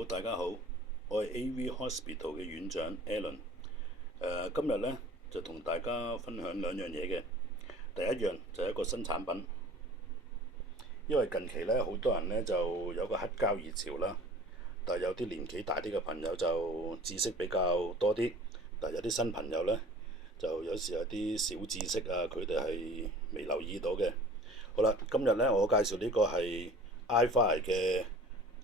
好，大家好，我係 AV Hospital 嘅院長 Alan。今日呢，就同大家分享兩樣嘢嘅。第一樣就係一個新產品，因為近期呢，好多人呢就有個黑膠熱潮啦，但係有啲年紀大啲嘅朋友就知識比較多啲，但係有啲新朋友呢，就有時有啲小知識啊，佢哋係未留意到嘅。好啦，今日呢，我介紹呢個係 iFi 嘅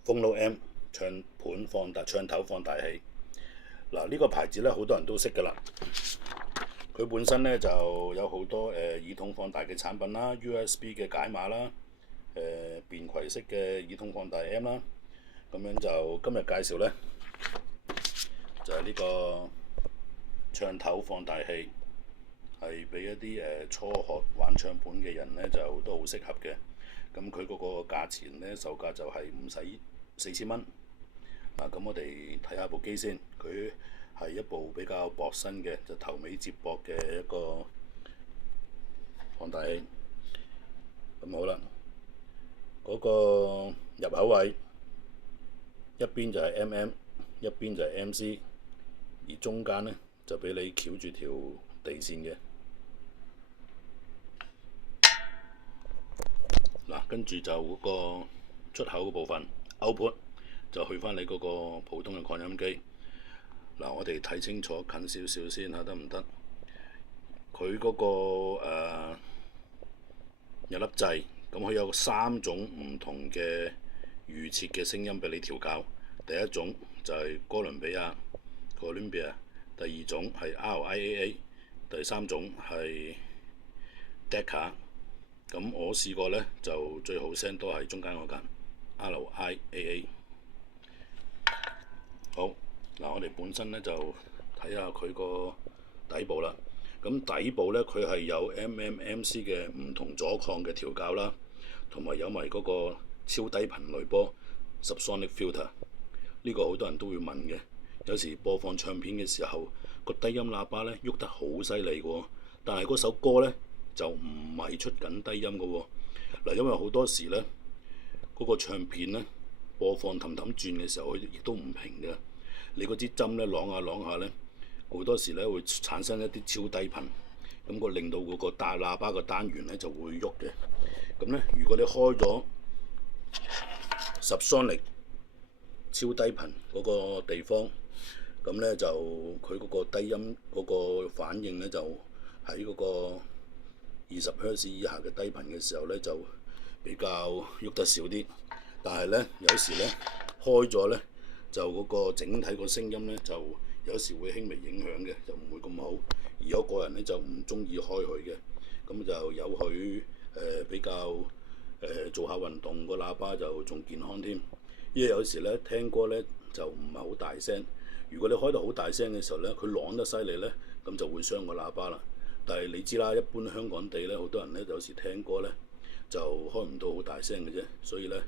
Phono M 唱頭放大器。嗱，呢個牌子咧好多人都識㗎啦。佢本身咧就有好多耳筒放大嘅產品啦，USB 嘅解碼啦，便攜式嘅耳筒放大 M 啦。咁樣就今日介紹咧就係呢個唱頭放大器，係俾一啲初學玩唱盤嘅人咧就都好適合嘅。咁佢嗰個價錢咧售價就係唔使4000蚊。嗱，咁我哋睇下部機先，佢係一部比較薄身嘅，就頭尾接駁嘅一個放大器。咁好啦，嗰個入口位一邊就係 MM， 一邊就係 MC， 而中間呢就俾你翹住條地線嘅。嗱，跟住就嗰個出口嘅部分 output。就去翻你嗰個普通嘅擴音機。嗱，我哋睇清楚近少少先嚇，得唔得？佢嗰個有粒掣，咁佢有3種唔同嘅預設嘅聲音俾你調校。第一種就係哥倫比亞 Columbia， 第二種係 RIAA， 第三種係 Decca。咁我試過呢，就最好聲都係中間嗰間 RIAA。好，嗱，我哋本身咧就睇下佢個底部啦。咁底部咧，佢係有 MMMC 嘅唔同阻抗嘅調校啦，同埋有埋嗰個超低頻濾波 Subsonic Filter。呢個好多人都會問嘅。有時播放唱片嘅時候，個低音喇叭咧喐得好犀利喎，但係嗰首歌咧就唔係出緊低音嘅喎。嗱，因為好多時咧嗰個唱片咧播放氹氹轉嘅時候，佢亦都唔平嘅。你嗰支針咧啷下啷下咧，好多時咧會產生一啲超低頻，咁個令到嗰個大喇叭個單元咧就會喐嘅。咁咧，如果你開咗 Subsonic 超低頻嗰個地方，咁咧就佢嗰個低音嗰個反應咧就喺嗰個20Hz 以下嘅低頻嘅時候咧就比較喐得少啲。但係咧有時咧開咗咧就嗰個整體個聲音咧就有時會輕微影響嘅，就唔會咁好。而我個人咧就唔中意開佢嘅，咁就有佢比較做下運動，個喇叭就仲健康添。因為有時咧聽歌咧就唔係好大聲，如果你開到好大聲嘅時候咧，佢啷得犀利咧，咁就會傷個喇叭啦。但係你知啦，一般香港地咧好多人咧有時聽歌咧就開唔到好大聲嘅啫，所以咧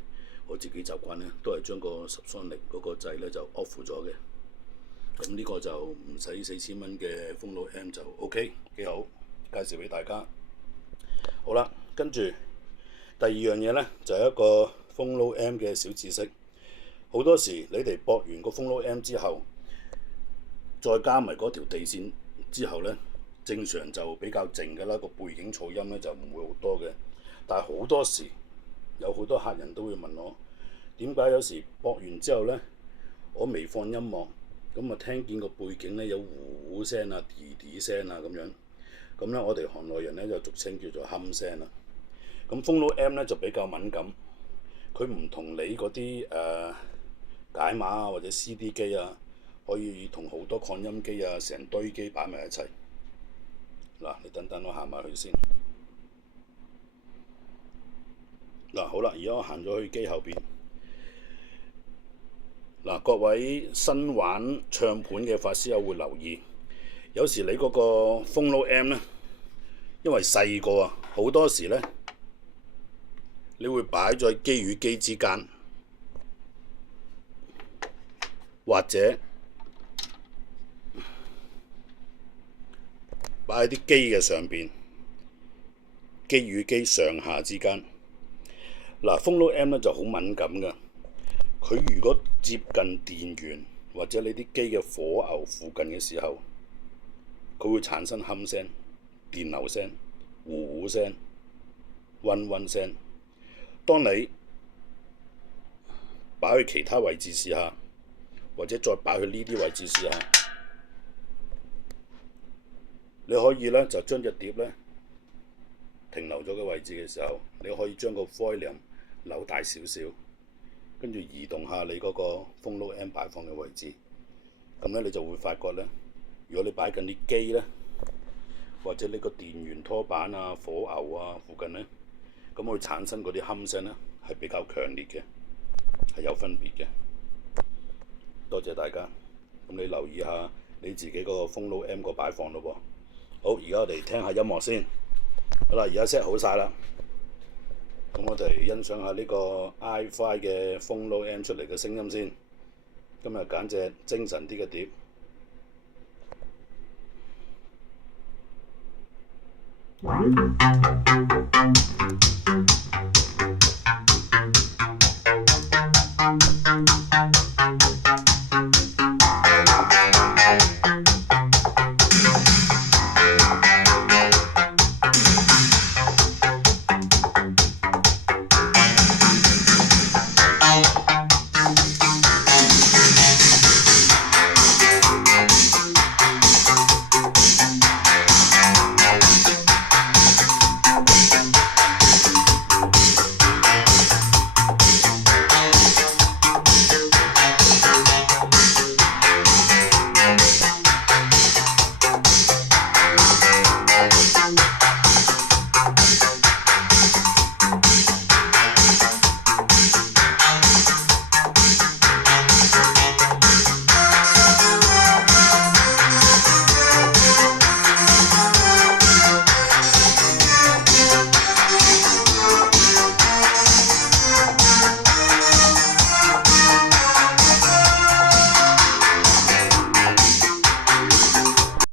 我自己習慣咧都係將個Subsonic嗰個掣咧就 off 咗嘅。咁呢個就唔使4000蚊嘅 Phono M 就 OK， 幾好，介紹俾大家。好啦，跟住第二樣嘢咧就係一個 Phono M 嘅小知識。好多時你哋駁完個 Phono M 之後，再加埋嗰條地線之後咧，正常就比較靜㗎啦，個背景噪音咧就唔會好多嘅。但係好多時有好多客人都會問我，點解有時駁完之後咧，我未放音樂，咁啊聽見個背景咧有呼聲啊、滴滴聲啊咁樣，咁咧我哋行內人咧就俗稱叫做冚聲啦。咁 Phono M 咧就比較敏感，佢唔同你嗰啲解碼啊或者 CD 機啊，可以同好多擴音機啊成堆機擺埋一齊。嗱，你等等我行埋去先。嗱，好啦，而家我行咗去機後邊。嗱，各位新玩唱盤嘅發燒友會留意，有時你嗰個 Phono M 咧，因為細個啊，好多時咧，你會擺咗喺機與機之間，或者擺喺啲機嘅上邊，機與機上下之間。嗱，Phono M 咧就好敏感㗎。佢如果接近電源或者你啲機嘅火牛附近嘅時候，佢會產生冚聲、電流聲、呼呼聲、嗡嗡聲。當你擺去其他位置試下，或者再擺去呢啲位置試下，你可以咧就將隻碟咧停留咗嘅位置嘅時候，你可以將個 volume 扭大少少，跟住移動下你嗰個風爐 M 擺放嘅位置，咁咧你就會發覺咧，如果你擺緊啲機咧，或者呢個電源拖板啊、火牛啊附近咧，咁會產生嗰啲冚聲咧係比較強烈嘅，係有分別嘅。多謝大家，咁你留意下你自己嗰個風爐 M 個擺放咯喎。好，而家我哋聽下音樂先。好啦，而家 set 好晒啦。咁我哋欣賞下呢個 i-Fi 嘅風爐 M 出嚟嘅聲音先。今日揀隻精神啲嘅碟。